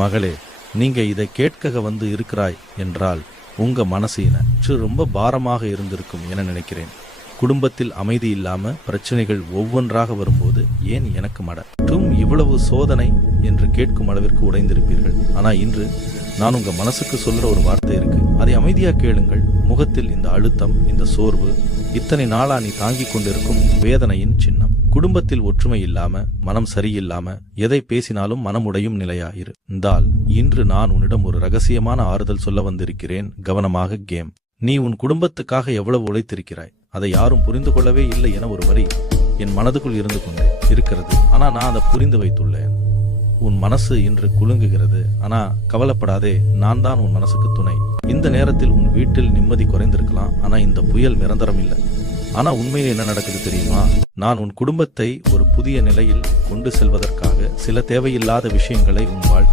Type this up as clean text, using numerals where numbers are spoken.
மகளே, நீங்க இதை கேட்க வந்து இருக்கிறாய் என்றால் உங்க மனசு ரொம்ப பாரமாக இருந்திருக்கும் என நினைக்கிறேன். குடும்பத்தில் அமைதி இல்லாம பிரச்சனைகள் ஒவ்வொன்றாக வரும்போது ஏன் எனக்கு மட்டும் இவ்வளவு சோதனை என்று கேட்கும் அளவிற்கு உடைந்திருப்பீர்கள். ஆனா இன்று நான் உங்க மனசுக்கு சொல்ற ஒரு வார்த்தை இருக்கு, அதை அமைதியா கேளுங்கள். முகத்தில் இந்த அழுத்தம், இந்த சோர்வு இத்தனை நாளா நீ தாங்கிக் கொண்டிருக்கும் வேதனையின் சின்னம். குடும்பத்தில் ஒற்றுமை இல்லாம, மனம் சரியில்லாம எதை பேசினாலும் மனமுடையும் நிலையாயிருந்தால் இன்று நான் உன்னிடம் ஒரு ரகசியமான ஆறுதல் சொல்ல வந்திருக்கிறேன். கவனமாக கேம். நீ உன் குடும்பத்துக்காக எவ்வளவு உழைத்திருக்கிறாய், அதை யாரும் புரிந்து கொள்ளவே இல்லை என ஒரு வரி என் மனதுக்குள் இருந்து கொண்டே இருக்கிறது. ஆனா நான் அதை புரிந்து வைத்துள்ளேன். உன் மனசு இன்று குலுங்குகிறது. ஆனா கவலைப்படாதே, நான் தான் உன் மனசுக்கு துணை. இந்த நேரத்தில் உன் வீட்டில் நிம்மதி குறைந்திருக்கலாம், ஆனா இந்த புயல் நிரந்தரம் இல்லை. ஆனா உண்மையில் என்ன நடக்குது தெரியுமா? நான் உன் குடும்பத்தை ஒரு புதிய நிலையில் கொண்டு செல்வதற்காக சில தேவையில்லாத விஷயங்களை உன் வாழ்க்கை